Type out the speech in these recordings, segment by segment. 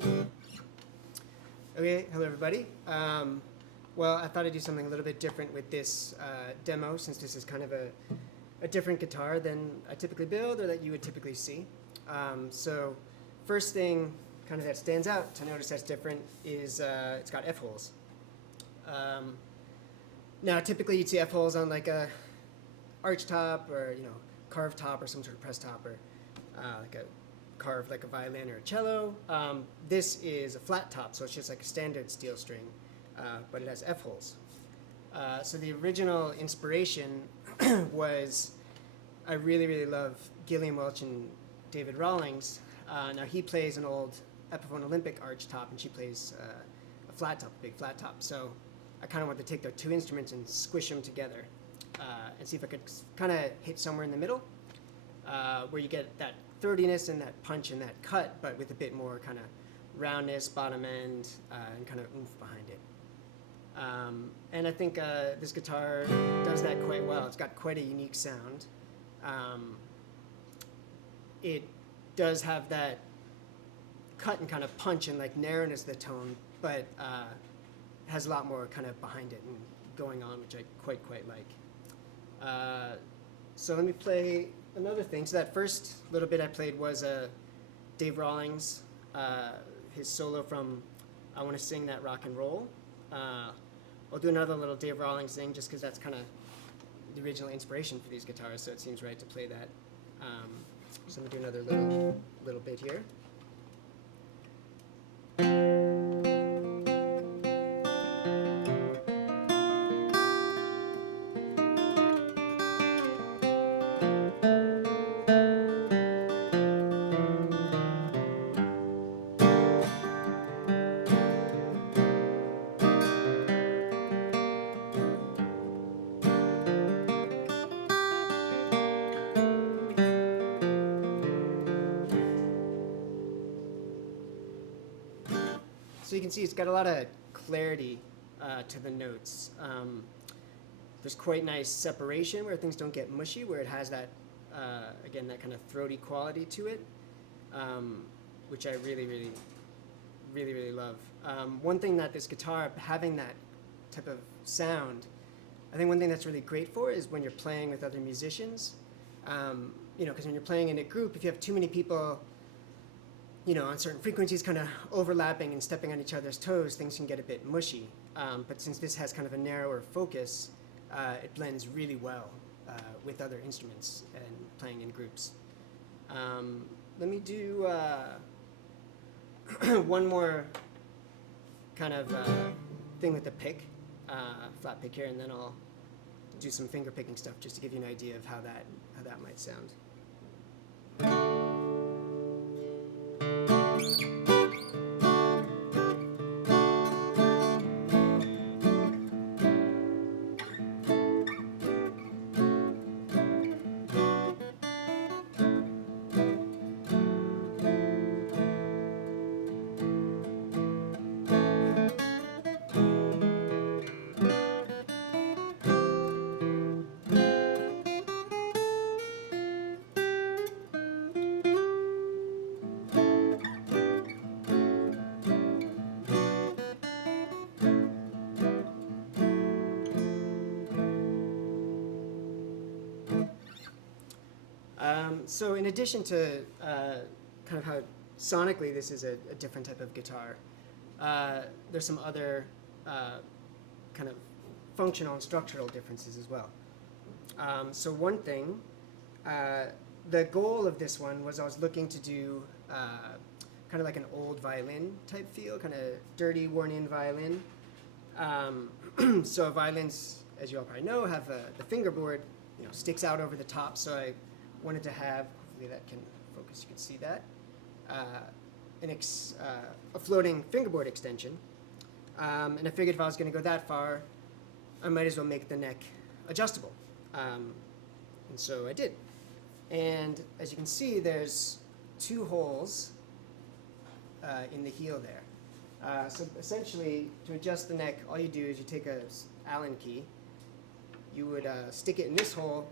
Okay, hello everybody. Well, I thought I'd do something a little bit different with this demo, since this is kind of a different guitar than I typically build or that you would typically see. So first thing kind of that stands out to notice that's different is it's got F-holes. Now typically you'd see F-holes on like a arch top or carved top or some sort of press top or like a carved like a violin or a cello. This is a flat top, so it's just like a standard steel string, but it has F-holes. So the original inspiration was, I really love Gillian Welch and David Rawlings. Now he plays an old Epiphone Olympic arch top, and she plays a flat top, a big flat top. So I kind of wanted to take their two instruments and squish them together and see if I could kind of hit somewhere in the middle where you get that throatiness and that punch and that cut, but with a bit more kind of roundness, bottom end, and kind of oomph behind it. And I think this guitar does that quite well. It's got quite a unique sound. It does have that cut and kind of punch and like narrowness of the tone, but has a lot more kind of behind it and going on, which I quite like. So let me play another thing. So that first little bit I played was Dave Rawlings, his solo from I Want to Sing That Rock and Roll. I'll do another little Dave Rawlings thing just because that's kind of the original inspiration for these guitars, so it seems right to play that. So I'm going to do another little bit here. So you can see it's got a lot of clarity to the notes. There's quite nice separation where things don't get mushy, where it has that, again, that kind of throaty quality to it, which I really love. One thing that this guitar, having that type of sound, I think one thing that's really great for is when you're playing with other musicians. Because when you're playing in a group, if you have too many people on certain frequencies kind of overlapping and stepping on each other's toes, things can get a bit mushy. But since this has kind of a narrower focus, it blends really well with other instruments and playing in groups. Let me do one more kind of thing with the pick, flat pick here, and then I'll do some finger picking stuff just to give you an idea of how that might sound. So in addition to kind of how sonically this is a different type of guitar, there's some other kind of functional and structural differences as well. So one thing, the goal of this one was I was looking to do kind of like an old violin type feel, kind of dirty, worn-in violin. So violins, as you all probably know, have the fingerboard sticks out over the top, so I wanted to have, hopefully that can focus, you can see that, a floating fingerboard extension. And I figured if I was going to go that far, I might as well make the neck adjustable. And so I did. And as you can see, there's two holes in the heel there. So essentially, to adjust the neck, all you do is you take a Allen key, you would stick it in this hole,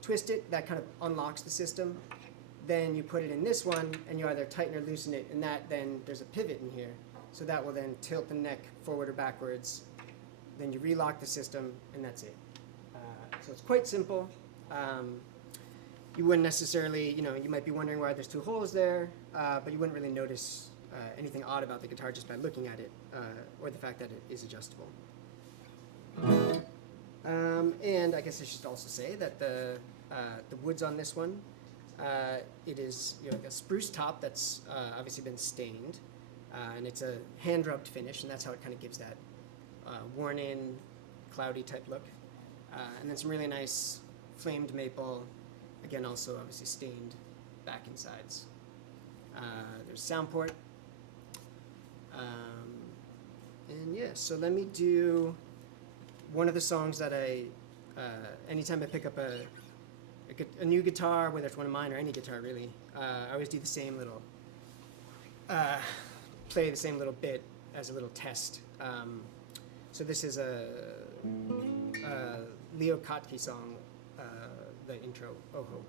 twist it, that kind of unlocks the system, then you put it in this one, and you either tighten or loosen it, and that then there's a pivot in here. So that will then tilt the neck forward or backwards. Then you relock the system, and that's it. So it's quite simple. You wouldn't necessarily, you might be wondering why there's two holes there, but you wouldn't really notice anything odd about the guitar just by looking at it, or the fact that it is adjustable. And I guess I should also say that the woods on this one, it is like a spruce top that's obviously been stained, and it's a hand-rubbed finish, and that's how it kind of gives that worn-in, cloudy type look. And then some really nice flamed maple, again also obviously stained back and sides. There's sound port. And yeah, so let me do one of the songs that anytime I pick up a new guitar, whether it's one of mine or any guitar really, I always do the same little, play the same little bit as a little test. So this is a Leo Kottke song, the intro, OO.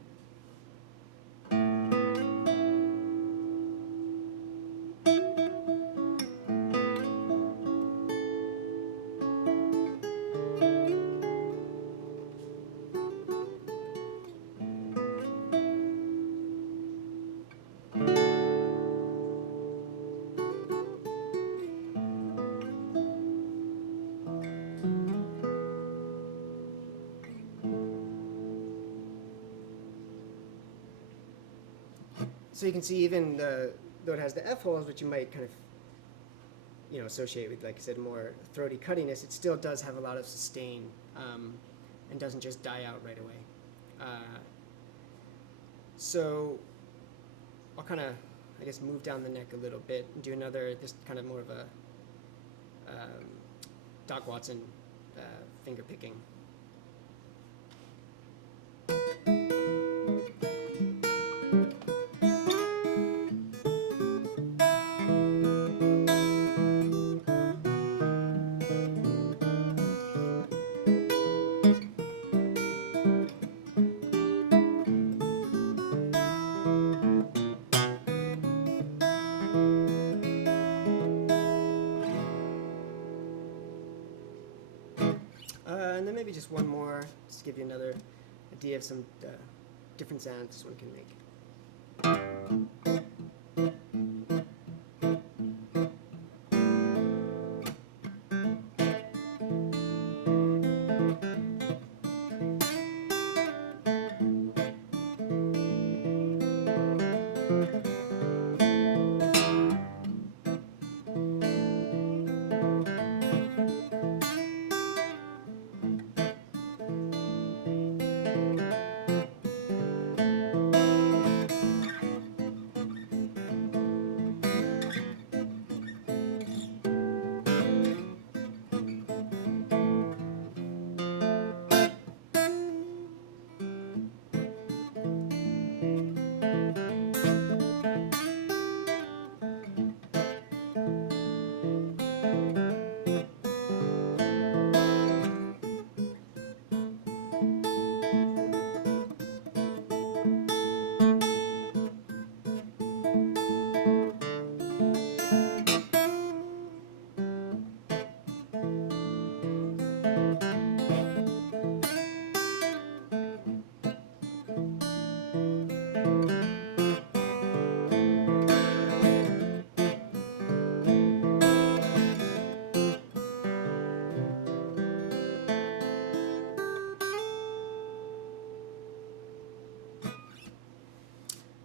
So you can see even though it has the F holes, which you might kind of associate with, like I said, more throaty cuttiness, it still does have a lot of sustain and doesn't just die out right away. So I'll kind of, I guess, move down the neck a little bit and do another, this kind of more of a Doc Watson finger picking. And then maybe just one more, just to give you another idea of some different sounds this one can make.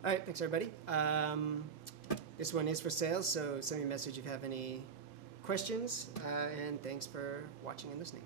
All right, thanks everybody. This one is for sale, so send me a message if you have any questions, and thanks for watching and listening.